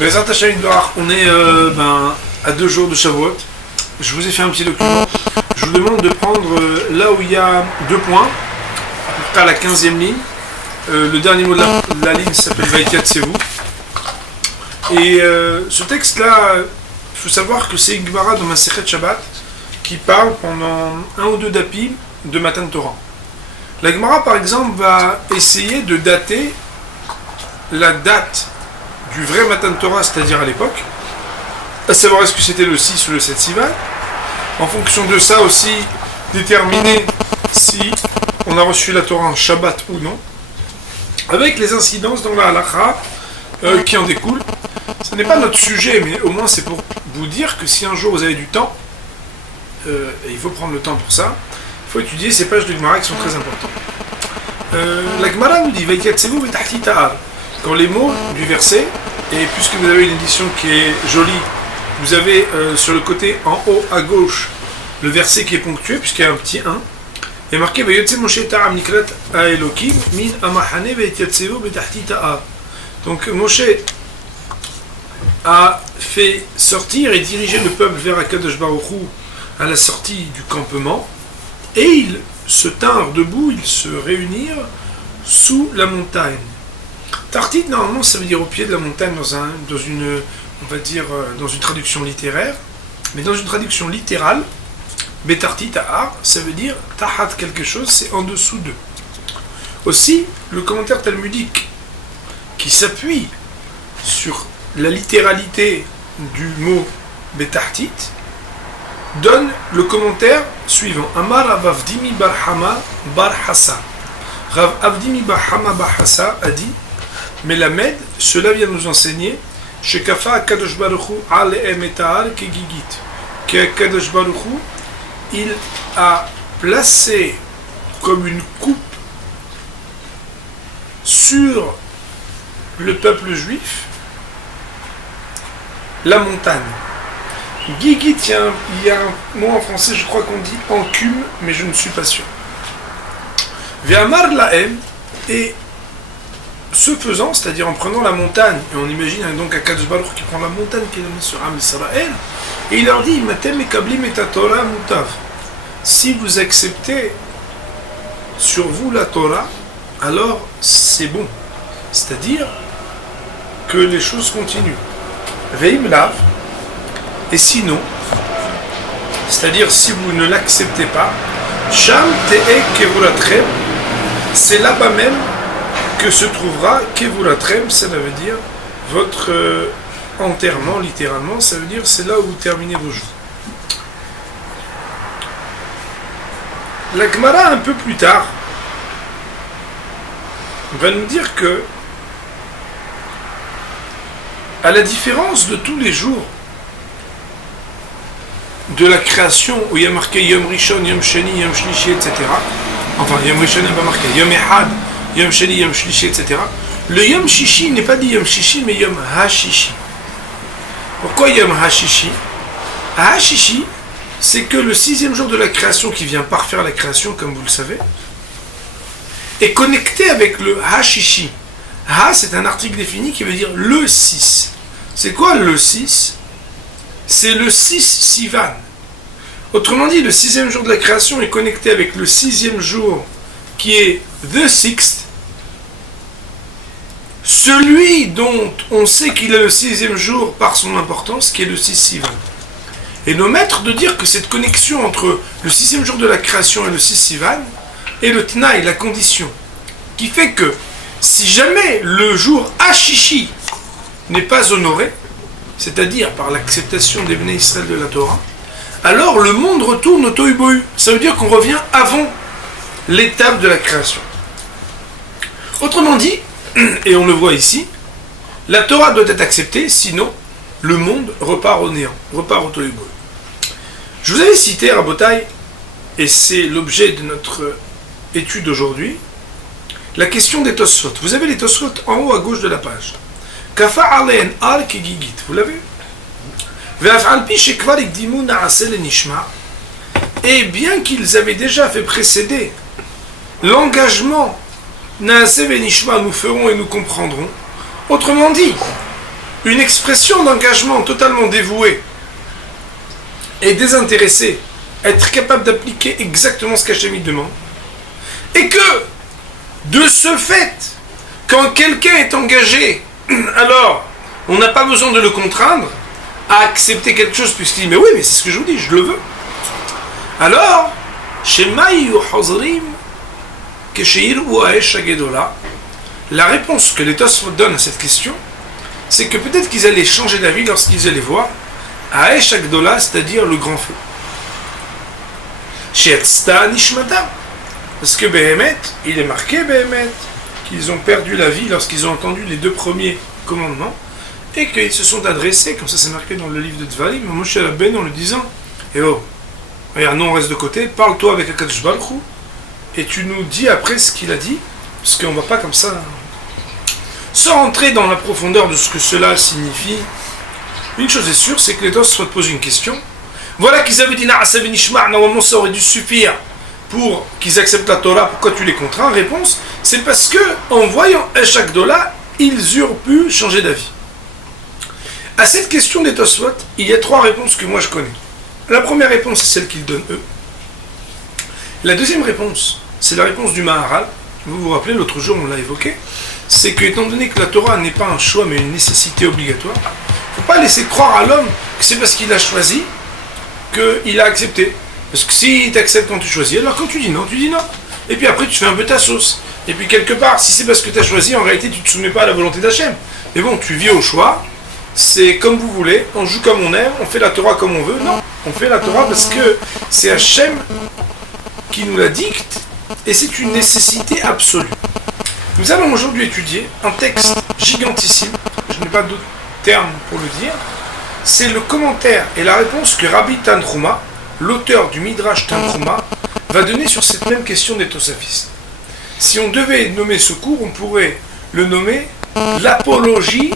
Mais on est à 2 jours de Shavuot. Je vous ai fait un petit document. Je vous demande de prendre là où il y a 2 points, à peu près à la 15e ligne. Le dernier mot de la ligne s'appelle Vaikat Sevu. Et ce texte-là, il faut savoir que c'est une Gemara dans Masechet Shabbat qui parle pendant 1 ou 2 dapim de Matan Torah. La Gemara, par exemple, va essayer de dater la date du vrai Matan Torah, c'est-à-dire à l'époque, à savoir est-ce que c'était le 6 ou le 7 Sivan. En fonction de ça aussi, déterminer si on a reçu la Torah en Shabbat ou non, avec les incidences dans la halakha qui en découlent. Ce n'est pas notre sujet, mais au moins c'est pour vous dire que si un jour vous avez du temps, et il faut prendre le temps pour ça, il faut étudier ces pages de Gemara qui sont très importantes. La Gemara nous dit quand les mots du verset, et puisque vous avez une édition qui est jolie, vous avez sur le côté en haut à gauche le verset qui est ponctué, puisqu'il y a un petit 1, il y a marqué donc Moshe a fait sortir et diriger le peuple vers Akadosh Baruch Hu à la sortie du campement, et ils se tinrent debout, ils se réunirent sous la montagne. Tartit, normalement, ça veut dire au pied de la montagne dans une traduction littéraire, mais dans une traduction littérale, Betartit Ta'ar, ça veut dire Tahat quelque chose, c'est en dessous d'eux. Aussi, le commentaire talmudique qui s'appuie sur la littéralité du mot Betartit donne le commentaire suivant. Amar Rav Avdimi bar Hama bar Hassa. Rav Avdimi bar Hama bar Hassa a dit, mais la Med, cela vient nous enseigner Shekafa Akadosh Baruch Hu Ale'em et Ta'ar Kegigit, que Akadosh Baruch Hu il a placé comme une coupe sur le peuple juif la montagne. Gigit, il y a un mot en français, je crois qu'on dit encume, mais je ne suis pas sûr. Ve'amar lahem, et ce faisant, c'est-à-dire en prenant la montagne, et on imagine donc Akadosh Baruch qui prend la montagne qui est donnée sur Am Israël, et il leur dit Matem ekablim et Torah mutav. Si vous acceptez sur vous la Torah, alors c'est bon. C'est-à-dire que les choses continuent. Veim lav, et sinon, c'est-à-dire si vous ne l'acceptez pas, Sham te'e kevuratrem, c'est là-bas même que se trouvera kevuratrem, ça veut dire votre enterrement, littéralement, ça veut dire c'est là où vous terminez vos jours. La Gemara, un peu plus tard, va nous dire que, à la différence de tous les jours de la création, où il y a marqué Yom Rishon, Yom Sheni, Yom Shlishi, etc., enfin, Yom Rishon n'est pas marqué, Yom Ehad, Yom Sheni, Yom Shlishi, etc., le Yom Shishi n'est pas dit Yom Shishi, mais Yom HaShishi. Pourquoi Yom HaShishi? HaShishi, c'est que le 6e jour de la création, qui vient parfaire la création, comme vous le savez, est connecté avec le HaShishi. Ha, c'est un article défini qui veut dire le 6. C'est quoi le 6? C'est le 6 Sivan. Autrement dit, le 6e jour de la création est connecté avec le 6e jour, qui est the sixth, celui dont on sait qu'il est le 6e jour par son importance, qui est le 6 Sivan. Et nos maîtres de dire que cette connexion entre le 6e jour de la création et le 6 Sivan est le Tnaï, la condition, qui fait que si jamais le jour Hashishi n'est pas honoré, c'est-à-dire par l'acceptation des Bnei Israël de la Torah, alors le monde retourne au Tohu Bohu. Ça veut dire qu'on revient avant l'étape de la création. Autrement dit, et on le voit ici, la Torah doit être acceptée, sinon le monde repart au néant, repart au Tohu Bohu. Je vous avais cité, Rabotai, et c'est l'objet de notre étude aujourd'hui, la question des Tosfot. Vous avez les Tosfot en haut à gauche de la page. Kafa alen al kegigit, vous l'avez? Et bien qu'ils avaient déjà fait précéder l'engagement Naaseh venishma, nous ferons et nous comprendrons. Autrement dit, une expression d'engagement totalement dévouée et désintéressée, être capable d'appliquer exactement ce qu'Hachem lui demande, et que, de ce fait, quand quelqu'un est engagé, alors, on n'a pas besoin de le contraindre à accepter quelque chose, puisqu'il dit, mais oui, mais c'est ce que je vous dis, je le veux. Alors, la réponse que les Tosfot donnent à cette question, c'est que peut-être qu'ils allaient changer d'avis lorsqu'ils allaient voir Aesh Agdola, c'est-à-dire le grand feu. Parce que Behemet, il est marqué Behemet, qu'ils ont perdu la vie lorsqu'ils ont entendu les 2 premiers commandements, et qu'ils se sont adressés, comme ça c'est marqué dans le livre de Dvarim, à Moshe Rabbeinu en lui disant, eh oh, regarde, nous on reste de côté, parle-toi avec Akadosh Baruch Hu, et tu nous dis après ce qu'il a dit, parce qu'on ne va pas comme ça, sans rentrer dans la profondeur de ce que cela signifie. Une chose est sûre, c'est que les Tosfot posent une question. Voilà qu'ils avaient dit Na'asav Nishma', normalement ça aurait dû suffire pour qu'ils acceptent la Torah, pourquoi tu les contrains? Réponse, c'est parce que en voyant Esh Agdola, ils eurent pu changer d'avis. À cette question des Tosfot, il y a 3 réponses que moi je connais. La première réponse, c'est celle qu'ils donnent eux. La deuxième réponse, c'est la réponse du Maharal. Vous vous rappelez, l'autre jour on l'a évoqué, c'est que étant donné que la Torah n'est pas un choix mais une nécessité obligatoire, il ne faut pas laisser croire à l'homme que c'est parce qu'il a choisi qu'il a accepté. Parce que si tu acceptes quand tu choisis, alors quand tu dis non, tu dis non. Et puis après tu fais un peu ta sauce. Et puis quelque part, si c'est parce que tu as choisi, en réalité tu ne te soumets pas à la volonté d'Hachem. Mais bon, tu vis au choix, c'est comme vous voulez, on joue comme on aime, on fait la Torah comme on veut. Non, on fait la Torah parce que c'est Hachem qui nous la dicte et c'est une nécessité absolue. Nous allons aujourd'hui étudier un texte gigantissime, je n'ai pas d'autres termes pour le dire, c'est le commentaire et la réponse que Rabbi Tanchuma, l'auteur du Midrash Tanchuma, va donner sur cette même question des Tosafistes. Si on devait nommer ce cours, on pourrait le nommer l'apologie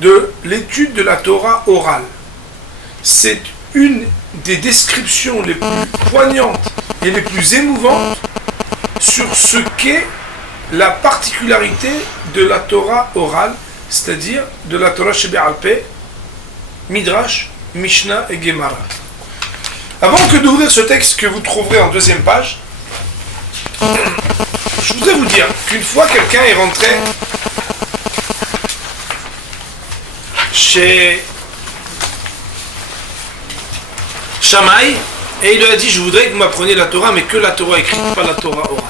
de l'étude de la Torah orale. C'est une des descriptions les plus poignantes et les plus émouvantes sur ce qu'est la particularité de la Torah orale, c'est-à-dire de la Torah Shebe'al Peh, Midrash, Mishnah et Gemara. Avant que d'ouvrir ce texte que vous trouverez en 2e page, je voudrais vous dire qu'une fois quelqu'un est rentré chez Shammai et il lui a dit, je voudrais que vous m'appreniez la Torah, mais que la Torah écrite, pas la Torah orale.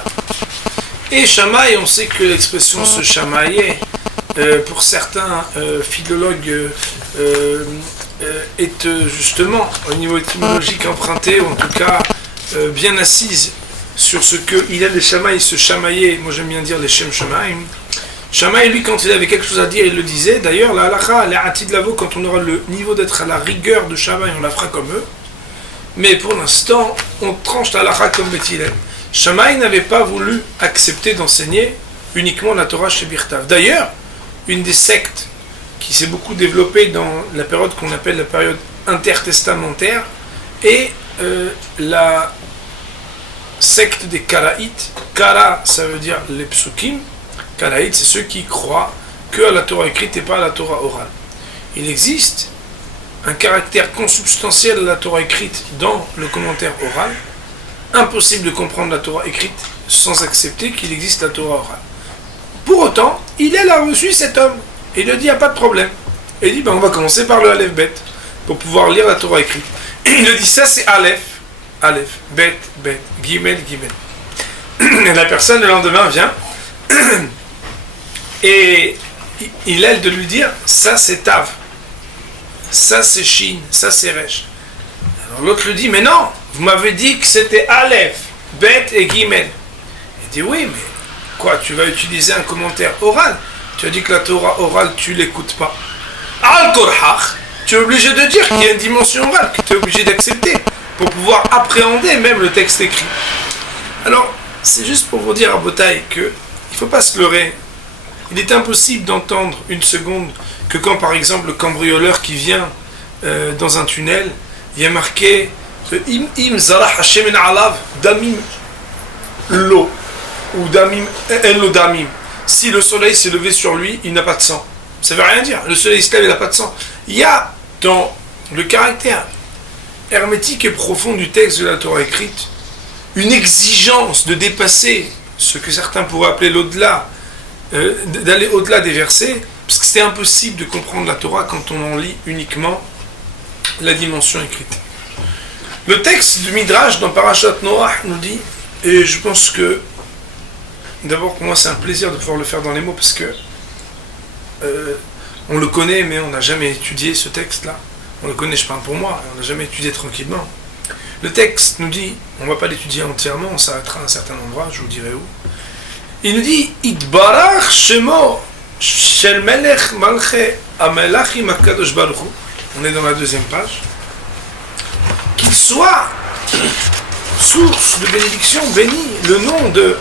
Et Shammai, on sait que l'expression se chamailler, pour certains philologues, est justement au niveau étymologique empruntée, ou en tout cas bien assise sur ce que il a les Shammai se chamaillaient. Moi j'aime bien dire les Shem Shammai. Shammai, lui, quand il avait quelque chose à dire, il le disait. D'ailleurs, la halakha, la atid lavo, quand on aura le niveau d'être à la rigueur de Shammai, on la fera comme eux. Mais pour l'instant, on tranche la halakha comme Beth Hillel. Shammai n'avait pas voulu accepter d'enseigner uniquement la Torah chez Birtav. D'ailleurs, une des sectes qui s'est beaucoup développée dans la période qu'on appelle la période intertestamentaire est la secte des Karaïtes. Kara, ça veut dire les psukim. Karaïtes, c'est ceux qui croient que à la Torah écrite et pas à la Torah orale. Il existe un caractère consubstantiel de la Torah écrite dans le commentaire oral. Impossible de comprendre la Torah écrite sans accepter qu'il existe la Torah orale. Pour autant, il a reçu cet homme. Et il lui dit, il n'y a pas de problème. Et il dit, on va commencer par le Aleph Bet, pour pouvoir lire la Torah écrite. Et il lui dit, ça c'est Aleph, Aleph, Bet, Bet, Gimel, Gimel. Et la personne le lendemain vient, et il aide de lui dire, ça c'est Tav, ça c'est Shin, ça c'est Resh. Alors l'autre lui dit, mais non, vous m'avez dit que c'était Aleph, Bet et Gimel. Il dit, oui, mais quoi, tu vas utiliser un commentaire oral? Tu as dit que la Torah orale, tu l'écoutes pas. Al-Korhach, tu es obligé de dire qu'il y a une dimension orale, que tu es obligé d'accepter pour pouvoir appréhender même le texte écrit. Alors, c'est juste pour vous dire à Botaï qu'il ne faut pas se leurrer. Il est impossible d'entendre une seconde que quand, par exemple, le cambrioleur qui vient dans un tunnel, il y a marqué Im zarah Hashem en alav damim lo ou damim en lo damim. Si le soleil s'est levé sur lui, il n'a pas de sang. Ça veut rien dire. Le soleil se lève, il n'a pas de sang. Il y a dans le caractère hermétique et profond du texte de la Torah écrite une exigence de dépasser ce que certains pourraient appeler l'au-delà, d'aller au-delà des versets, parce que c'était impossible de comprendre la Torah quand on en lit uniquement la dimension écrite. Le texte du Midrash dans Parashat Noach nous dit, et je pense que d'abord pour moi c'est un plaisir de pouvoir le faire dans les mots, parce que on le connaît mais on n'a jamais étudié ce texte-là. On le connaît, je parle pour moi, on n'a jamais étudié tranquillement. Le texte nous dit, on ne va pas l'étudier entièrement, on s'arrêtera à un certain endroit, je vous dirai où. Il nous dit, Itbarach Shemo Shel Melech Malche Amelachim HaKadosh Baruch Hu. On est dans la deuxième page. Qu'il soit source de bénédiction, béni le nom de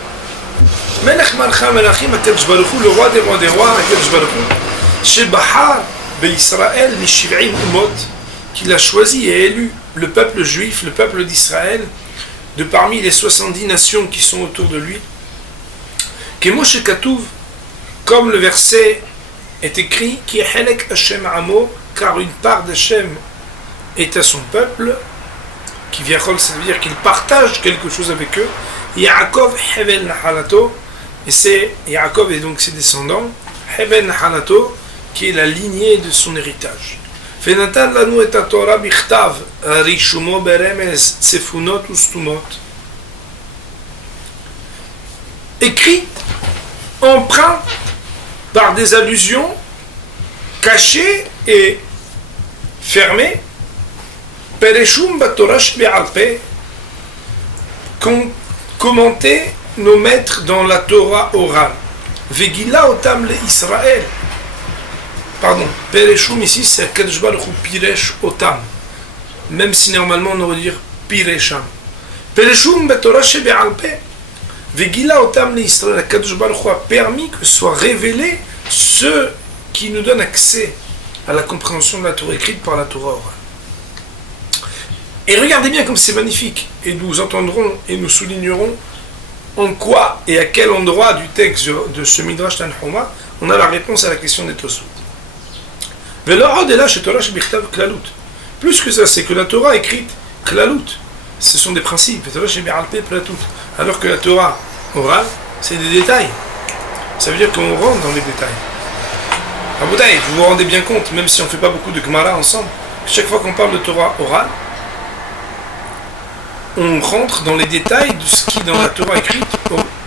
Melech Malche Amelachim HaKadosh Baruch Hu, le roi des rois, HaKadosh Baruch Hu, Shebahar Be'Israël Mishiv'im Umot, qu'il a choisi et élu le peuple juif, le peuple d'Israël, de parmi les 70 nations qui sont autour de lui. Kemoshe Katouv, comme le verset est écrit, Ki Helek Hashem Amo, car une part d'Hashem est à son peuple, qui vient, ça veut dire qu'il partage quelque chose avec eux. Yaakov Hevel Nahalato, et c'est Yaakov et donc ses descendants, Hevel Nahalato, qui est la lignée de son héritage. Fenatan lanu et Torah bichtav, rishumo beremez, tsefunot ustumot. Écrite, empreinte par des allusions cachées et fermées, pereshum batorash be'alpe, commenté nos maîtres dans la Torah orale. Vegila otam le Israël. Pardon, Pereshum ici c'est Kadosh Baruch Hu Piresh Otam. Même si normalement on aurait dire Piresham. Pereshum Betorah Shebe'alpe. Vegila Otam l'Israël. Kadosh Baruch Hu a permis que soit révélé ce qui nous donne accès à la compréhension de la Torah écrite par la Torah orale. Et regardez bien comme c'est magnifique. Et nous entendrons et nous soulignerons en quoi et à quel endroit du texte de ce Midrash Tanhuma on a la réponse à la question des Tosfot. Plus que ça, c'est que la Torah écrite Klalut, ce sont des principes, alors que la Torah orale, c'est des détails. Ça veut dire qu'on rentre dans les détails. Vous vous rendez bien compte, même si on ne fait pas beaucoup de Gemara ensemble, chaque fois qu'on parle de Torah orale, on rentre dans les détails de ce qui, dans la Torah écrite,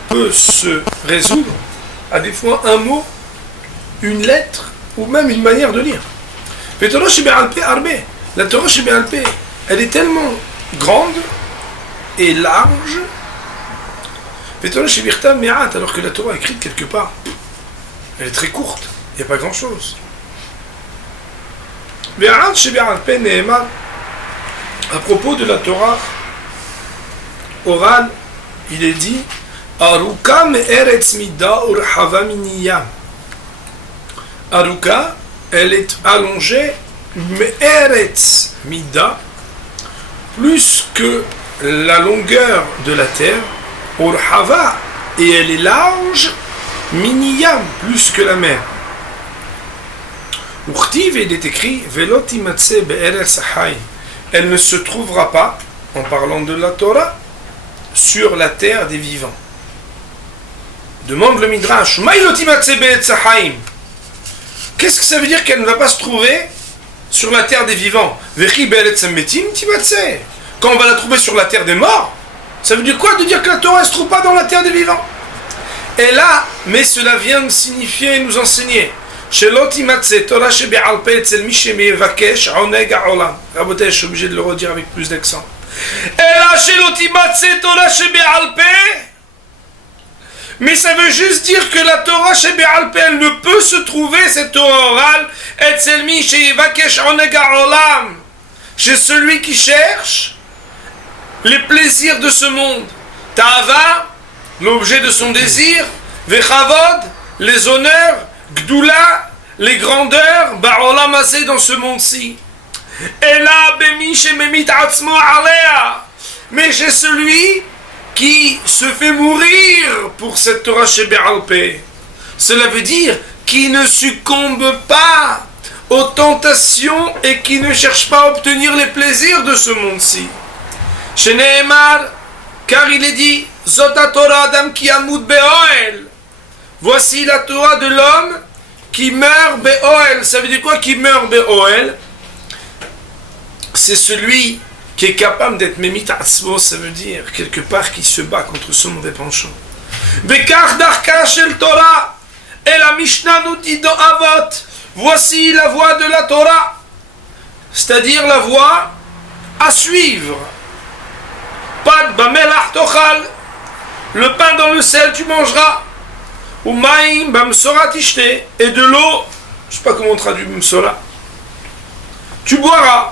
peut se résoudre à des fois un mot, une lettre, ou même une manière de lire. La Torah Shebe'alpe, elle est tellement grande et large, alors que la Torah écrite quelque part, elle est très courte, il n'y a pas grand chose. À propos de la Torah orale, il est dit Aruka me'eretz mida urhava miniyam. Aruka, elle est allongée, me'eretz mida, plus que la longueur de la terre, urhava, et elle est large, miniyam, plus que la mer. Urtiv, il est écrit, velotimatse be'eretz hayim. Elle ne se trouvera pas, en parlant de la Torah, sur la terre des vivants. Demande le Midrash, ma'ilotimatse be'eretz hayim. Qu'est-ce que ça veut dire qu'elle ne va pas se trouver sur la terre des vivants? Quand on va la trouver sur la terre des morts, ça veut dire quoi de dire que la Torah ne se trouve pas dans la terre des vivants? Et là, mais cela vient de signifier et nous enseigner. Je suis obligé de le redire avec plus d'accent. Mais ça veut juste dire que la Torah Shebe'alpe, elle ne peut se trouver, cette Torah orale, chez celui qui cherche les plaisirs de ce monde. Ta'ava, l'objet de son désir, Vechavod, les honneurs, Gdoula, les grandeurs, Ba'olam hazeh, dans ce monde-ci. Ela bemi shememit atzmo alea, mais chez celui qui se fait mourir pour cette Torah Shebe'alpe. Cela veut dire qui ne succombe pas aux tentations et qui ne cherche pas à obtenir les plaisirs de ce monde-ci. Chez Nehemar, car il est dit, Zota Torah Adam ki yamut be'oel. Voici la Torah de l'homme qui meurt be'oel. Ça veut dire quoi qui meurt be'oel? C'est celui qui est capable d'être mémit atzmo, ça veut dire quelque part qui se bat contre son mauvais penchant. Bekach darka shel Torah. Et la Mishnah nous dit dans Avot, voici la voie de la Torah, c'est-à-dire la voie à suivre. Pad bamelach tochal, le pain dans le sel tu mangeras. Ou maïm bamsora tishte, et de l'eau, je sais pas comment on traduit bamsora, tu boiras.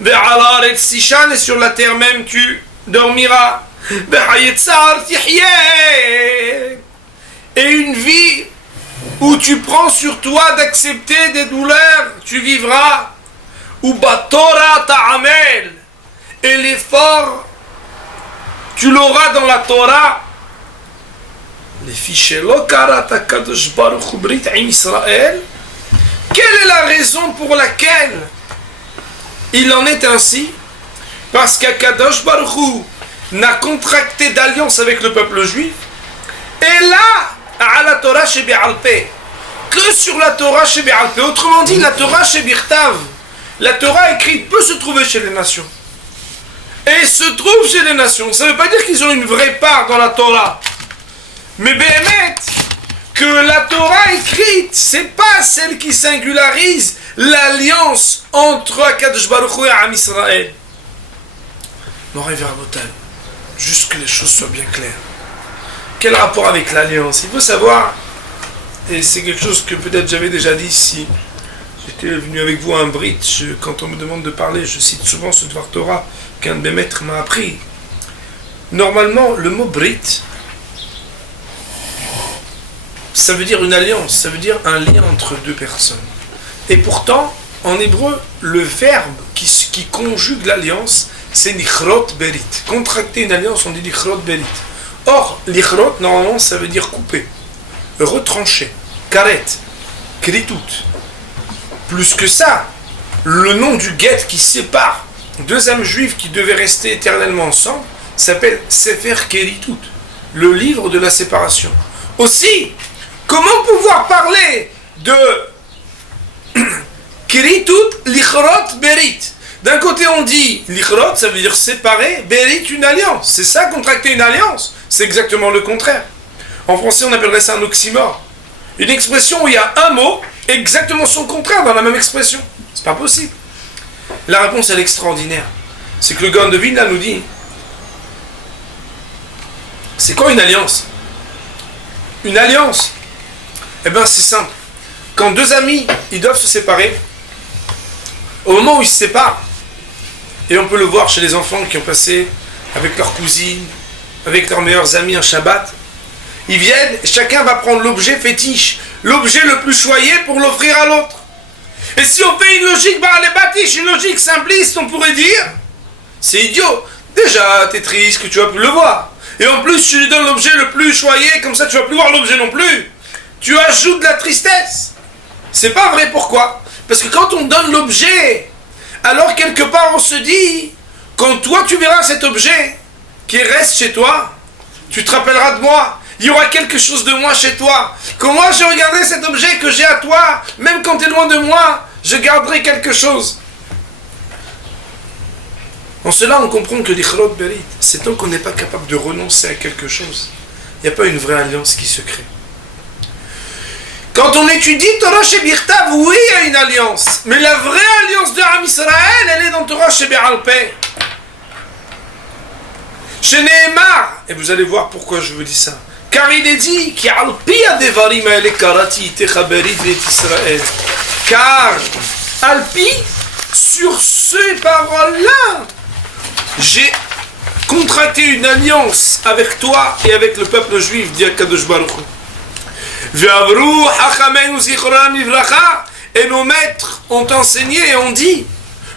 Ve'alar et sishan, et sur la terre même tu dormiras. Ve'hayetzar tihyeh, et une vie où tu prends sur toi d'accepter des douleurs, tu vivras. Ou batora ta'amel, et l'effort tu l'auras dans la Torah. Les fichiers lokarat akadosh baruch hu brit im Israël. Quelle est la raison pour laquelle il en est ainsi? Parce qu'Akadosh Baruch Hu n'a contracté d'alliance avec le peuple juif, et là, à la Torah chez Be'alpeh, que sur la Torah chez Be'alpeh. Autrement dit, la Torah chez Birtav, la Torah écrite peut se trouver chez les nations. Et se trouve chez les nations. Ça ne veut pas dire qu'ils ont une vraie part dans la Torah. Mais Béhémet, que la Torah écrite, c'est pas celle qui singularise l'alliance entre Akadosh Baruch Hu et Am Israël. Moray Verbotal, juste que les choses soient bien claires. Quel rapport avec l'alliance? Il faut savoir, et c'est quelque chose que peut-être j'avais déjà dit si j'étais venu avec vous à un Brit, quand on me demande de parler, je cite souvent ce Dvar Torah qu'un de mes maîtres m'a appris. Normalement, le mot Brit, ça veut dire une alliance, ça veut dire un lien entre deux personnes. Et pourtant, en hébreu, le verbe qui conjugue l'alliance, c'est lichrot berit. Contracter une alliance, on dit lichrot berit. Or, lichrot, normalement, ça veut dire couper, retrancher, karet, kritout. Plus que ça, le nom du guet qui sépare deux âmes juives qui devaient rester éternellement ensemble s'appelle Sefer Keritout, le livre de la séparation. Aussi, comment pouvoir parler de Keritout, lichrot, berit? D'un côté on dit lichrot, ça veut dire séparer, berit, une alliance. C'est ça, contracter une alliance. C'est exactement le contraire. En français on appellerait ça un oxymore. Une expression où il y a un mot, exactement son contraire dans la même expression. C'est pas possible. La réponse elle est extraordinaire. C'est que le Gaon de Vilna nous dit, c'est quoi une alliance? Une alliance, eh bien c'est simple. Quand deux amis, ils doivent se séparer, au moment où ils se séparent, et on peut le voir chez les enfants qui ont passé avec leurs cousines, avec leurs meilleurs amis un Shabbat, ils viennent, chacun va prendre l'objet fétiche, l'objet le plus choyé pour l'offrir à l'autre. Et si on fait une logique batiche, une logique simpliste, on pourrait dire, c'est idiot. Déjà, t'es triste que tu vas plus le voir. Et en plus, tu lui donnes l'objet le plus choyé, comme ça tu vas plus voir l'objet non plus. Tu ajoutes de la tristesse. C'est pas vrai, pourquoi? Parce que quand on donne l'objet, alors quelque part on se dit, quand toi tu verras cet objet qui reste chez toi, tu te rappelleras de moi. Il y aura quelque chose de moi chez toi. Quand moi je regarderai cet objet que j'ai à toi, même quand tu es loin de moi, je garderai quelque chose. En cela, on comprend que l'ichrot berit, c'est tant qu'on n'est pas capable de renoncer à quelque chose. Il n'y a pas une vraie alliance qui se crée. Quand on étudie Torah chez Birtav, oui, il y a une alliance. Mais la vraie alliance de Am Israël, elle est dans Torah chez Be'alpeh. Chez Nehemar, et vous allez voir pourquoi je vous dis ça. Car il est dit, car Alpi, sur ces paroles-là, j'ai contracté une alliance avec toi et avec le peuple juif, dit Akadosh Baruch Hu. Et nos maîtres ont enseigné et ont dit,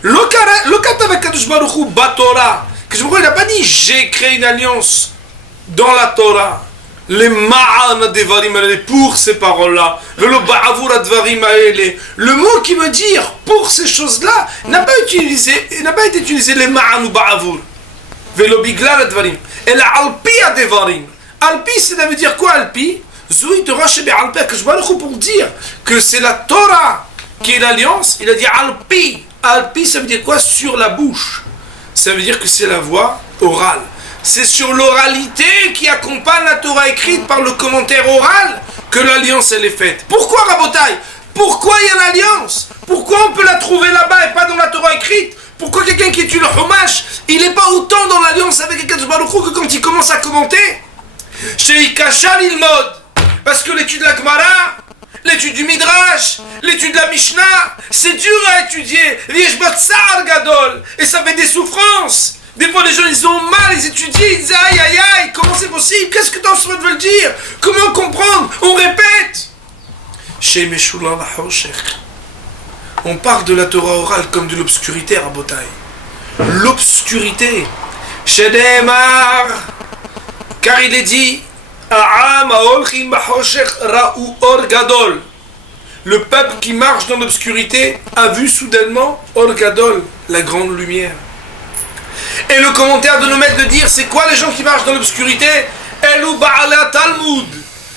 Lokata Akadosh Baruch Hu Batora. Akadosh Baruch Hu n'a pas dit j'ai créé une alliance dans la Torah. Les ma'an devarim aele, pour ces paroles-là. Velo ba'avur advarim aele. Le mot qui veut dire pour ces choses-là n'a pas été utilisé les ma'an ou ba'avur. Velo biglal advarim. Et la alpi adevarim. Alpi, ça veut dire quoi alpi? Zoui de Rosh Be'alpi, que je vois pour dire que c'est la Torah qui est l'alliance. Il a dit alpi. Alpi, ça veut dire quoi? Sur la bouche. Ça veut dire que c'est la voix orale. C'est sur l'oralité qui accompagne la Torah écrite par le commentaire oral que l'alliance elle est faite. Pourquoi Rabotai? Pourquoi il y a l'alliance? Pourquoi on peut la trouver là-bas et pas dans la Torah écrite? Pourquoi quelqu'un qui étudie le Chumash, il n'est pas autant dans l'alliance avec Akadosh Baruch Hu que quand il commence à commenter? Chez Ikashal il mode. Parce que l'étude de la Gemara, l'étude du Midrash, l'étude de la Mishnah, c'est dur à étudier. Gadol. Et ça fait des souffrances. Des fois, les gens, ils ont mal, ils étudient, ils disent aïe, aïe, aïe, comment c'est possible? Qu'est-ce que ton souhait veut le dire? Comment comprendre? On répète. Chez Meshulam Haoshech, on parle de la Torah orale comme de l'obscurité à Botaï. L'obscurité. Chez Neymar, car il est dit le peuple qui marche dans l'obscurité a vu soudainement Or Gadol, la grande lumière. Et le commentaire de nos maîtres de dire, c'est quoi les gens qui marchent dans l'obscurité? Elu Ba'ala Talmud.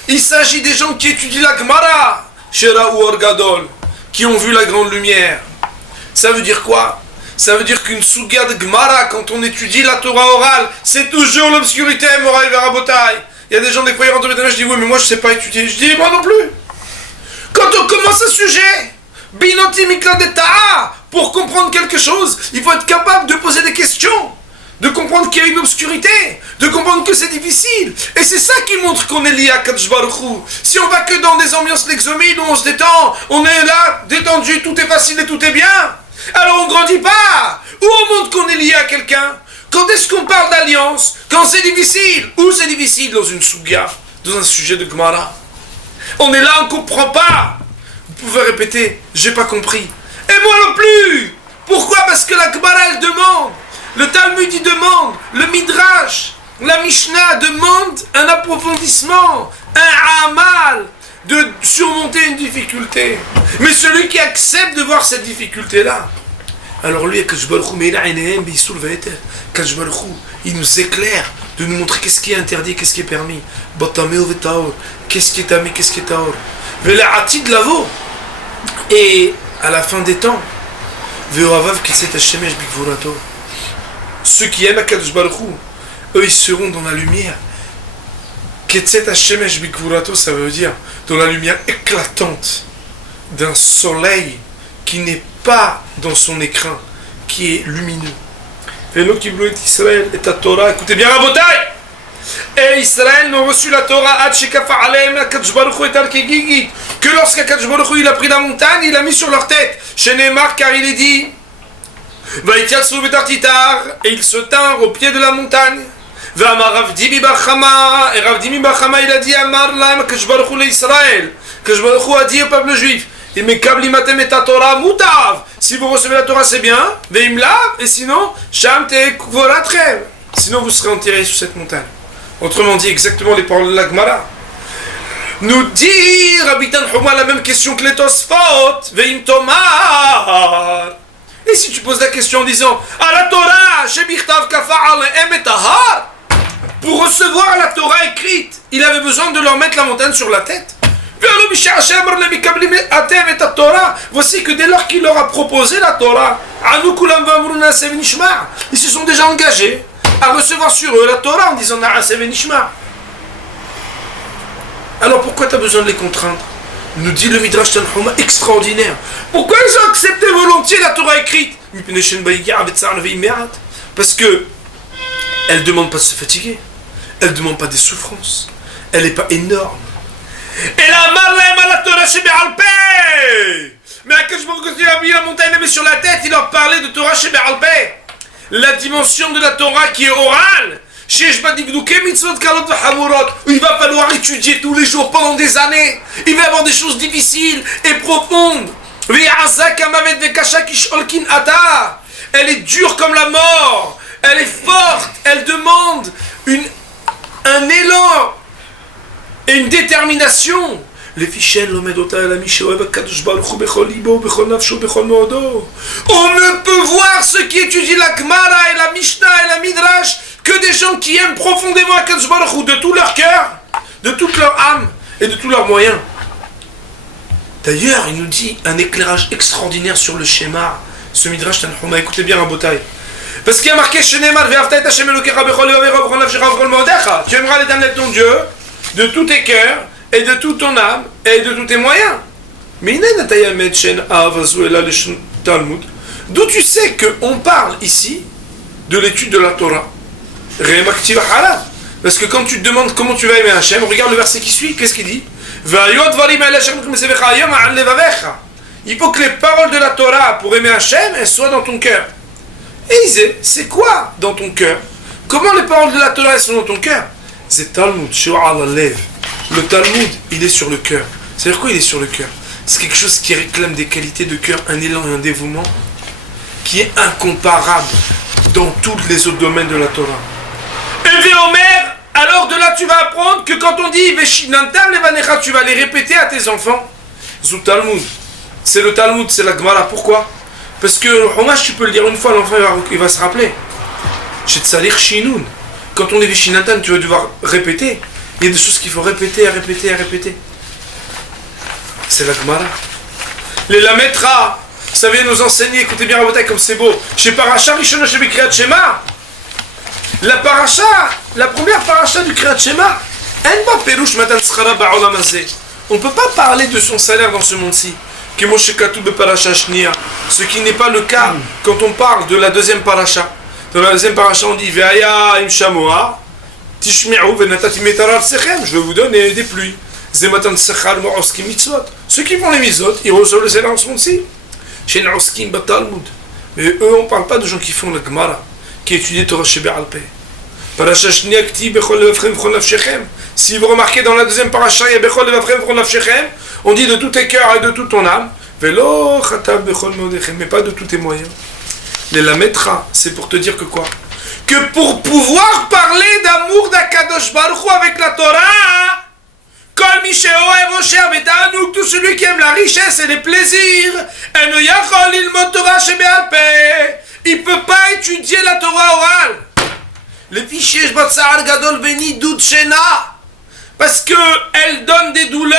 Il s'agit des gens qui étudient la Gemara, Shera ou Or Gadol, qui ont vu la grande lumière. Ça veut dire quoi? Ça veut dire qu'une Suga de Gemara, quand on étudie la Torah orale, c'est toujours l'obscurité, Moraï Verabotai. Il y a des gens, des fois, ils rentrent dans le je dis, oui, mais moi, je ne sais pas étudier. Je dis, moi non plus. Quand on commence un sujet, Binoti Mikla de Ta'a, pour comprendre quelque chose, il faut être capable de poser des questions, de comprendre qu'il y a une obscurité, de comprendre que c'est difficile. Et c'est ça qui montre qu'on est lié à Kadosh Baruch Hu. Si on va que dans des ambiances l'exomide où on se détend, on est là, détendu, tout est facile et tout est bien, alors on ne grandit pas. Où on montre qu'on est lié à quelqu'un? Quand est-ce qu'on parle d'alliance? Quand c'est difficile. Où c'est difficile? Dans une souga, dans un sujet de Gemara. On est là, on ne comprend pas. Vous pouvez répéter, j'ai pas compris. Et moi non plus. Pourquoi? Parce que la Gemara, elle demande. Le Talmud, il demande. Le Midrash, la Mishnah demande un approfondissement, un amal, de surmonter une difficulté. Mais celui qui accepte de voir cette difficulté-là, alors lui, il nous éclaire de nous montrer qu'est-ce qui est interdit, qu'est-ce qui est permis. Qu'est-ce qui est tamé, qu'est-ce qui est taor. Et à la fin des temps, ceux qui aiment Akadosh Baruch Hu, eux ils seront dans la lumière. Ça veut dire dans la lumière éclatante d'un soleil qui n'est pas dans son écrin, qui est lumineux. Israël et ta Torah. Écoutez bien, Rabotai. Et Israël n'ont reçu la Torah que lorsqu'Akadosh Baruch Hu il a pris la montagne, il l'a mis sur leur tête. Chez Neymar, car il est dit, et ils se tinrent au pied de la montagne. Et Rav Dimi Bar Chama il a dit Amar Laim Akadosh Baruch Hu l'Israël. Akadosh Baruch Hu a dit au peuple juif, si vous recevez la Torah, c'est bien. Et sinon, sinon vous serez enterrés sous cette montagne. Autrement dit, exactement les paroles de la Gemara. Nous dit Rabbi Tanhuma la même question que les Tosfot. Veim Tomar. Et si tu poses la question en disant à la Torah, Shebichtav Kafa'al Emetahar, pour recevoir la Torah écrite, il avait besoin de leur mettre la montagne sur la tête. Voici que dès lors qu'il leur a proposé la Torah, ils se sont déjà engagés à recevoir sur eux la Torah en disant alors pourquoi tu as besoin de les contraindre? Nous dit le Midrash Tanhuma extraordinaire. Pourquoi ils ont accepté volontiers la Torah écrite? Parce que elle ne demande pas de se fatiguer, elle ne demande pas des souffrances, elle n'est pas énorme. Et la marlem à la Torah chez Be'alpé. Mais à quand je me mis la montagne mais sur la tête, il leur parlait de Torah chez Be'alpé. La dimension de la Torah qui est orale. Il va falloir étudier tous les jours pendant des années. Il va y avoir des choses difficiles et profondes. Elle est dure comme la mort. Elle est forte. Elle demande un élan et une détermination. On ne peut voir ceux qui étudient la Gemara et la Mishnah et la Midrash que des gens qui aiment profondément Akadosh Baruch Hu de tout leur cœur, de toute leur âme et de tous leurs moyens. D'ailleurs, il nous dit un éclairage extraordinaire sur le schéma. Ce Midrash Tanhuma, écoutez bien Rabotai. Parce qu'il y a marqué Shenemar ve'avta et Hashem Elokecha bechol levavecha b'chol nafshecha b'chol ma'odecha. Tu aimeras l'Éternel ton Dieu de tous tes cœurs et de toute ton âme et de tous tes moyens. Mais d'où tu sais qu'on parle ici de l'étude de la Torah. Parce que quand tu te demandes comment tu vas aimer Hachem, regarde le verset qui suit, qu'est-ce qu'il dit? Il faut que les paroles de la Torah pour aimer Hachem, elles soient dans ton cœur. Et il disait, c'est quoi dans ton cœur? Comment les paroles de la Torah elles sont dans ton cœur? C'est Talmud, le Talmud, il est sur le cœur. C'est-à-dire quoi il est sur le cœur? C'est quelque chose qui réclame des qualités de cœur, un élan et un dévouement qui est incomparable dans tous les autres domaines de la Torah. Et Véomer, alors de là tu vas apprendre que quand on dit Veshinantam levanecha, tu vas les répéter à tes enfants. Zou Talmud, c'est le Talmud, c'est la Gemara. Pourquoi? Parce que le Chumash, tu peux le dire une fois, l'enfant il va se rappeler. Chez Tsalir Shinun, quand on est Veshinantam, tu vas devoir répéter. Il y a des choses qu'il faut répéter, à répéter, à répéter. C'est la Gemara. Les Lametra, ça vient nous enseigner, écoutez bien Rabotai comme c'est beau. Chez Parasha Rishona chez Kriyat Shema. La première paracha du Kriyat Shema, on ne peut pas parler de son salaire dans ce monde-ci. Ce qui n'est pas le cas quand on parle de la deuxième paracha. Dans la deuxième paracha, on dit Ve'aya im shamoa, tishme'u ve'natati metarar sechem. Je vais vous donner des pluies. Zematan sechar mo'oskim mitzvot. Ceux qui font les mitzvot, ils reçoivent le salaire dans ce monde-ci. Chez Oskim batalmud. Mais eux, on ne parle pas de gens qui font la Gemara, qui étudient Torah Shebe'al Peh. Paracha Shnia Kti Bechol Levavchem Bechol Nafshechem. Si vous remarquez dans la deuxième paracha, il y a Bechol Levavchem Bechol Nafshechem, on dit de tous tes cœurs et de toute ton âme. Velo Chatav Bechol Modechem, mais pas de tous tes moyens. Les Lametra, c'est pour te dire que quoi? Que pour pouvoir parler d'amour d'Akadosh Baruch Hu avec la Torah, Kol mi she'ohev osher v'ta'anug, tout celui qui aime la richesse et les plaisirs, eno yachol lilmod Torah shebe'al peh, il peut pas étudier la Torah orale. Le fichier Shbatsar Gadol Beni Doud Shena, parce que elle donne des douleurs,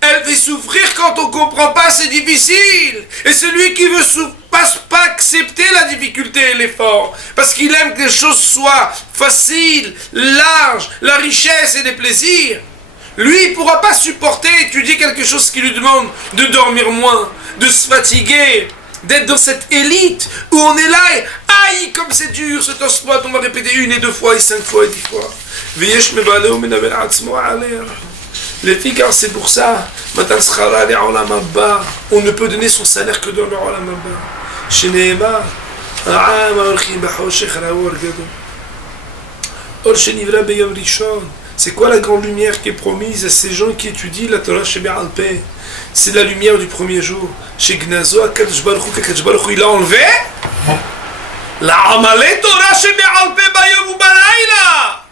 elle fait souffrir quand on comprend pas, c'est difficile. Et celui qui veut pas accepter la difficulté et l'effort, parce qu'il aime que les choses soient faciles, larges, la richesse et les plaisirs, lui, il ne pourra pas supporter étudier quelque chose qui lui demande de dormir moins, de se fatiguer, d'être dans cette élite où on est là et aïe, comme c'est dur, ce tosfot, on va répéter 1 et 2 fois et 5 fois et 10 fois. Les filles, car c'est pour ça, on ne peut donner son salaire que dans le Olam Haba. C'est quoi la grande lumière qui est promise à ces gens qui étudient la Torah chez Be'al Peh? C'est la lumière du premier jour. Chez Gnazo, Akadosh Baruch Hu, il a enlevé la Amalé Torah chez Be'al Peh Bayom ou Balayla,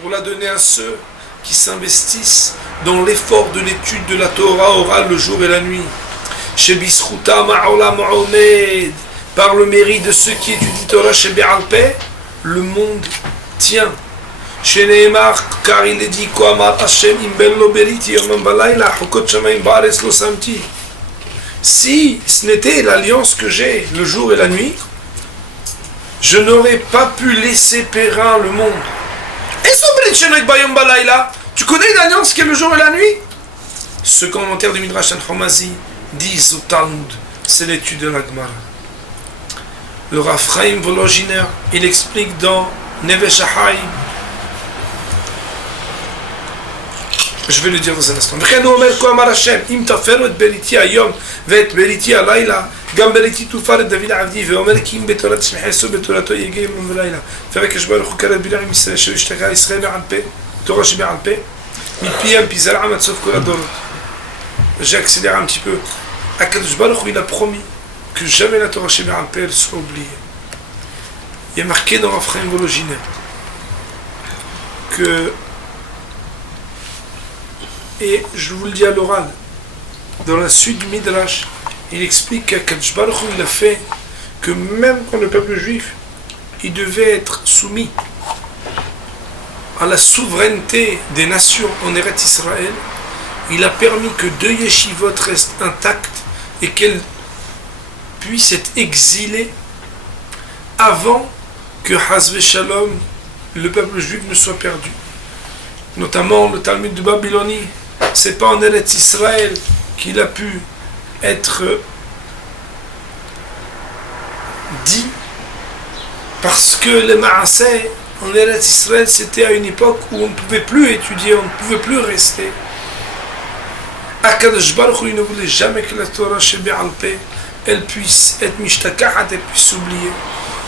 pour la donner à ceux qui s'investissent dans l'effort de l'étude de la Torah orale le jour et la nuit. Chez Bisruta Ma'olam Omed, par le mérite de ceux qui étudient Torah chez Be'al Peh, le monde tient. Chez Neymar, car il est dit quoi, Hashem imben lo beriti yomam balayla, hokot shamayim ba'aretz lo samti. Si ce n'était l'alliance que j'ai le jour et la nuit, je n'aurais pas pu laisser périr le monde. Et son berit shenek bayom balayla, tu connais l'alliance qui est le jour et la nuit? Ce commentaire du Midrash Tanhumazi dit au Talmud, c'est l'étude de la Gemara. Le Rav Chaim Volozhiner, il explique dans Nefesh HaChaim. Je vais le dire dans un instant. וכן הוא אומר כה אמר השם, אם תפרו את בריתי היום ואת בריתי הלילה, גם בריתי תופר את דוד עבדי, ואומר כי אם בתורת תשמחסו בתורתו יגיע יום ולילה. והקדוש ברוך הוא קרא בלע עם ישראל, שישתגע ישראל בעל פה, תורה שבעל פה, מפיהם פיזרעם עד סוף כל הדורות. J'accélère un petit peu. Akadosh Baruch Hu, il a promis que jamais la Torah שבעל פה elle sera oubliée. Il y a marqué dans Rav Chaim Volozhiner que Et je vous le dis à l'oral, dans la suite du Midrash, il explique qu'Akadosh Baruch Hu, il a fait que même quand le peuple juif, il devait être soumis à la souveraineté des nations en Eretz Israël, il a permis que 2 yeshivot restent intactes et qu'elles puissent être exilées avant que Hazve Shalom, le peuple juif, ne soit perdu. Notamment le Talmud de Babylonie, c'est pas en Eretz Israël qu'il a pu être dit, parce que les Maaseh en Eretz Israël, c'était à une époque où on ne pouvait plus étudier, on ne pouvait plus rester. Akadosh Baruch Hu, il ne voulait jamais que la Torah Shebe'al Peh, elle puisse être mishtakahat, elle puisse s'oublier.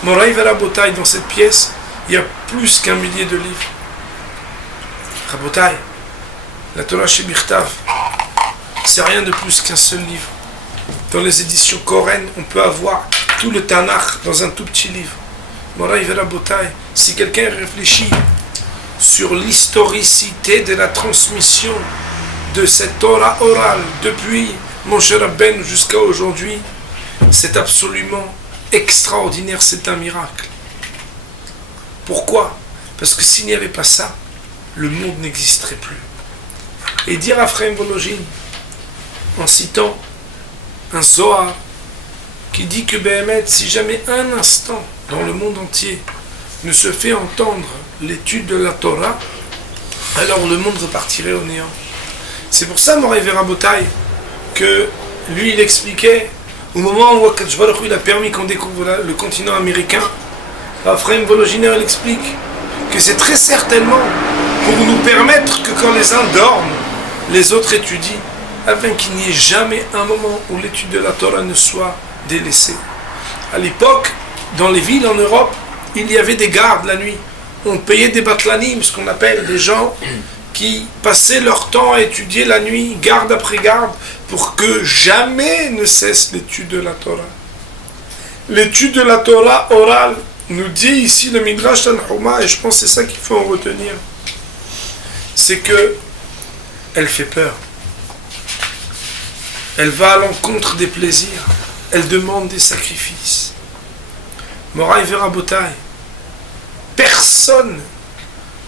Moraï Verabotai, dans cette pièce, il y a plus qu'1 millier de livres. Rabotai, la Torah Shebichtav, c'est rien de plus qu'un seul livre. Dans les éditions Koren, on peut avoir tout le Tanakh dans un tout petit livre. Moraï Verabotai, si quelqu'un réfléchit sur l'historicité de la transmission de cette Torah orale depuis Moshe Rabbeinu jusqu'à aujourd'hui, c'est absolument extraordinaire, c'est un miracle. Pourquoi? Parce que s'il n'y avait pas ça, le monde n'existerait plus. Et dire à Ephraim Volojin, en citant un Zohar, qui dit que Béhémet, si jamais un instant dans le monde entier ne se fait entendre l'étude de la Torah, alors le monde repartirait au néant. C'est pour ça, Moraï Verabotai, que lui, il expliquait, au moment où Akadosh Baruch Hu, il a permis qu'on découvre le continent américain, Ephraim Volojiner, il explique que c'est très certainement pour nous permettre que quand les uns dorment, les autres étudient, afin qu'il n'y ait jamais un moment où l'étude de la Torah ne soit délaissée. À l'époque, dans les villes en Europe, il y avait des gardes la nuit. On payait des batlanim, ce qu'on appelle des gens qui passaient leur temps à étudier la nuit, garde après garde, pour que jamais ne cesse l'étude de la Torah. L'étude de la Torah orale, nous dit ici le Midrash Tanhuma, et je pense que c'est ça qu'il faut en retenir, c'est que elle fait peur. Elle va à l'encontre des plaisirs. Elle demande des sacrifices. Moraï Verabotai, personne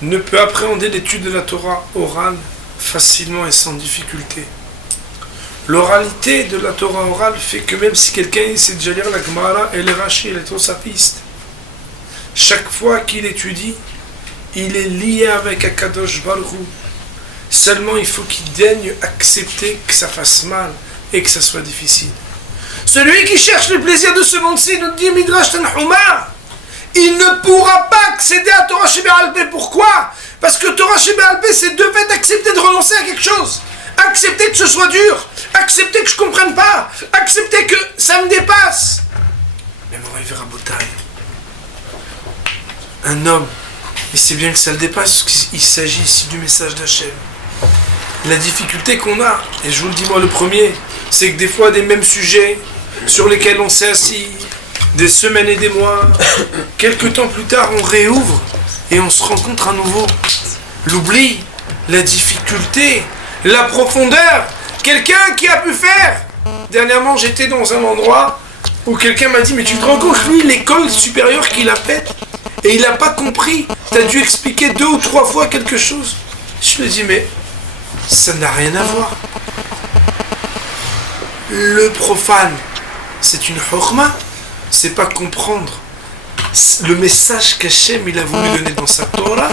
ne peut appréhender l'étude de la Torah orale facilement et sans difficulté. L'oralité de la Torah orale fait que même si quelqu'un essaie de lire la Gemara, elle est rachée, elle est trop sapiste. Chaque fois qu'il étudie, il est lié avec Akadosh Baruch Hu. Seulement il faut qu'il daigne accepter que ça fasse mal et que ça soit difficile. Celui qui cherche le plaisir de ce monde-ci, nous dit Midrash Tanhuma, il ne pourra pas accéder à Torah Shebe'al Peh. Pourquoi? Parce que Torah Shebe'al Peh, c'est de fait accepter de renoncer à quelque chose. Accepter que ce soit dur. Accepter que je ne comprenne pas. Accepter que ça me dépasse. Mais Moraï Verabotai, un homme, et c'est bien que ça le dépasse, parce qu'il s'agit ici du message d'Hachem. La difficulté qu'on a, et je vous le dis moi le premier, c'est que des fois des mêmes sujets sur lesquels on s'est assis des semaines et des mois, quelques temps plus tard on réouvre et on se rencontre à nouveau. L'oubli, la difficulté, la profondeur, quelqu'un qui a pu faire. Dernièrement j'étais dans un endroit où quelqu'un m'a dit, mais tu te rends compte, lui, l'école supérieure qu'il a faite, et il n'a pas compris, tu as dû expliquer 2 ou 3 fois quelque chose. Je lui ai dit, mais ça n'a rien à voir. Le profane, c'est une chorma, c'est pas comprendre le message qu'Hachem il a voulu donner dans sa Torah.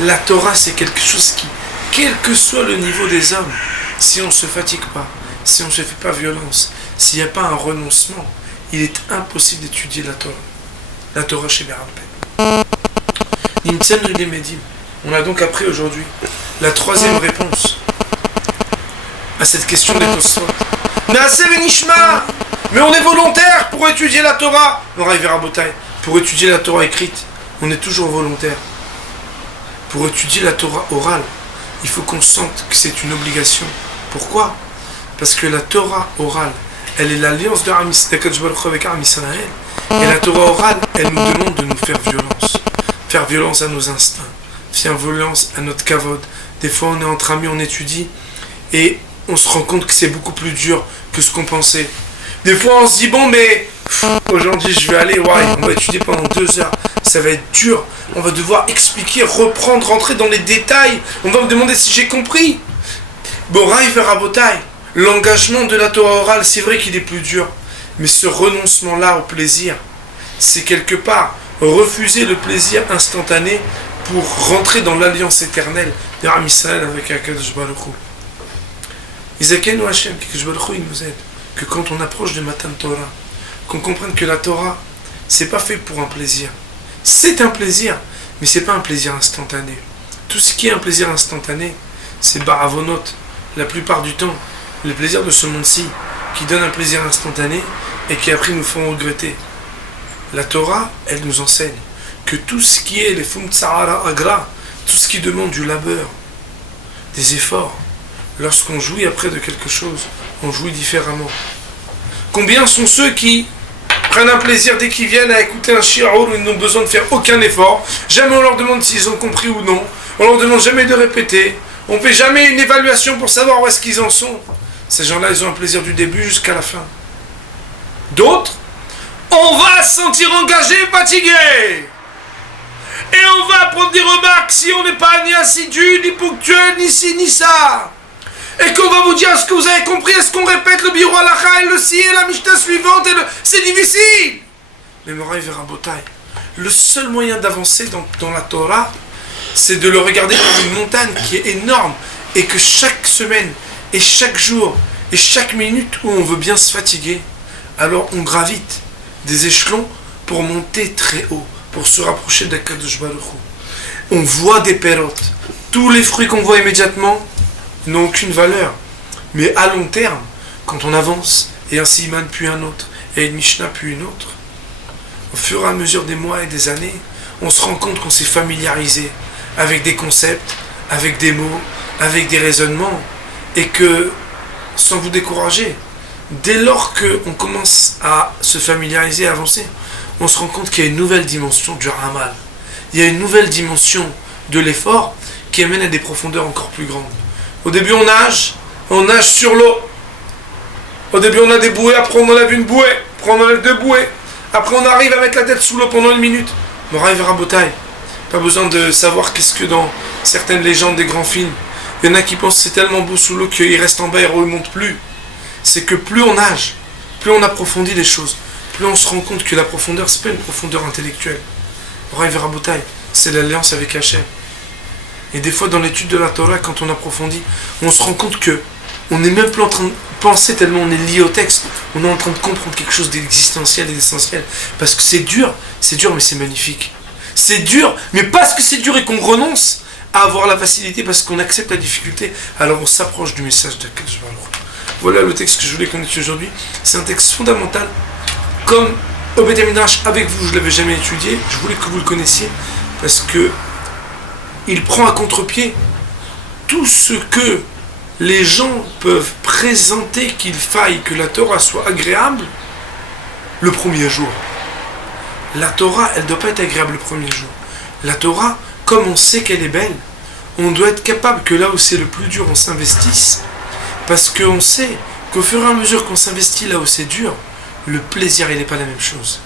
La Torah, c'est quelque chose qui, quel que soit le niveau des hommes, si on ne se fatigue pas, si on ne se fait pas violence, s'il n'y a pas un renoncement, il est impossible d'étudier la Torah. La Torah chez Béhémet. Nimtsen Ridemedim. On a donc appris aujourd'hui la 3e réponse à cette question des Tosfot. Mais on est volontaire pour étudier la Torah. Pour étudier la Torah écrite, on est toujours volontaire. Pour étudier la Torah orale, il faut qu'on sente que c'est une obligation. Pourquoi? Parce que la Torah orale, elle est l'alliance de Akadosh Baruch Hu avec Am Israël. Et la Torah orale, elle nous demande de nous faire violence. Faire violence à nos instincts. Faire violence à notre kavod. Des fois, on est entre amis, on étudie, et on se rend compte que c'est beaucoup plus dur que ce qu'on pensait. Des fois, on se dit, bon, mais aujourd'hui, je vais aller, ouais, on va étudier pendant 2 heures. Ça va être dur. On va devoir expliquer, reprendre, rentrer dans les détails. On va me demander si j'ai compris. Boraï Verabotai, l'engagement de la Torah orale, c'est vrai qu'il est plus dur. Mais ce renoncement-là au plaisir, c'est quelque part refuser le plaisir instantané pour rentrer dans l'alliance éternelle de Am Israël avec Akadosh Baruch Hu. Isaken ou Hachem, Akadosh Baruch Hu, il nous aide. Que quand on approche de Matan Torah, qu'on comprenne que la Torah, c'est pas fait pour un plaisir. C'est un plaisir, mais c'est pas un plaisir instantané. Tout ce qui est un plaisir instantané, c'est Ba'avonot, la plupart du temps, les plaisirs de ce monde-ci, qui donnent un plaisir instantané et qui après nous font regretter. La Torah, elle nous enseigne que tout ce qui est les Fum Tsahara Agra, tout ce qui demande du labeur, des efforts, lorsqu'on jouit après de quelque chose, on jouit différemment. Combien sont ceux qui prennent un plaisir dès qu'ils viennent à écouter un shi'ur où ils n'ont besoin de faire aucun effort, jamais on leur demande s'ils ont compris ou non, on leur demande jamais de répéter, on ne fait jamais une évaluation pour savoir où est-ce qu'ils en sont. Ces gens-là, ils ont un plaisir du début jusqu'à la fin. D'autres, on va se sentir engagé, fatigué. Et on va prendre des remarques si on n'est pas ni assidu, ni ponctuel, ni ci, ni ça. Et qu'on va vous dire, est-ce que vous avez compris, est-ce qu'on répète le biro halakha et le si et la mishnah suivante et c'est difficile. Mais Moraï Verabotai, le seul moyen d'avancer dans la Torah, c'est de le regarder comme une montagne qui est énorme et que chaque semaine et chaque jour et chaque minute où on veut bien se fatiguer, alors on gravite des échelons pour monter très haut, pour se rapprocher d'Akadosh Baruch Hu. On voit des pérotes. Tous les fruits qu'on voit immédiatement n'ont aucune valeur. Mais à long terme, quand on avance, et un siman puis un autre, et une mishnah puis une autre, au fur et à mesure des mois et des années, on se rend compte qu'on s'est familiarisé avec des concepts, avec des mots, avec des raisonnements, et que, sans vous décourager, dès lors qu'on commence à se familiariser, à avancer, on se rend compte qu'il y a une nouvelle dimension du ramal. Il y a une nouvelle dimension de l'effort qui amène à des profondeurs encore plus grandes. Au début, on nage sur l'eau. Au début, on a des bouées, après on enlève une bouée, après on enlève 2 bouées. Après, on arrive à mettre la tête sous l'eau pendant 1 minute. Moraï Verabotai. Pas besoin de savoir qu'est-ce que dans certaines légendes des grands films, il y en a qui pensent que c'est tellement beau sous l'eau qu'ils restent en bas et ne remontent plus. C'est que plus on nage, plus on approfondit les choses, plus on se rend compte que la profondeur, c'est pas une profondeur intellectuelle. Moraï Verabotai, c'est l'alliance avec Hachem. Et des fois, dans l'étude de la Torah, quand on approfondit, on se rend compte que on n'est même plus en train de penser tellement on est lié au texte. On est en train de comprendre quelque chose d'existentiel et d'essentiel. Parce que c'est dur, mais c'est magnifique. C'est dur, mais parce que c'est dur et qu'on renonce à avoir la facilité, parce qu'on accepte la difficulté, alors on s'approche du message de Akadosh Baruch Hu. Voilà le texte que je voulais qu'on étudie aujourd'hui. C'est un texte fondamental. Comme au Beit Midrash, avec vous, je ne l'avais jamais étudié. Je voulais que vous le connaissiez, parce que il prend à contre-pied tout ce que les gens peuvent présenter qu'il faille que la Torah soit agréable le premier jour. La Torah, elle ne doit pas être agréable le premier jour. La Torah, comme on sait qu'elle est belle, on doit être capable que là où c'est le plus dur, on s'investisse, parce qu'on sait qu'au fur et à mesure qu'on s'investit là où c'est dur, le plaisir, il n'est pas la même chose.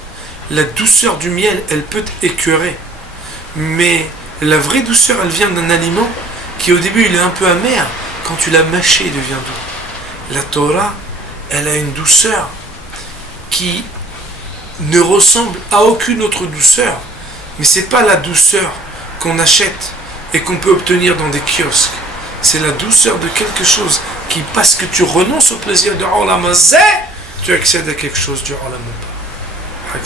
La douceur du miel, elle peut écœurer, mais la vraie douceur, elle vient d'un aliment qui au début il est un peu amer, quand tu l'as mâché, il devient doux. La Torah, elle a une douceur qui ne ressemble à aucune autre douceur, mais c'est pas la douceur qu'on achète et qu'on peut obtenir dans des kiosques. C'est la douceur de quelque chose qui, parce que tu renonces au plaisir de Olam Hazeh, tu accèdes à quelque chose du Olam Haba.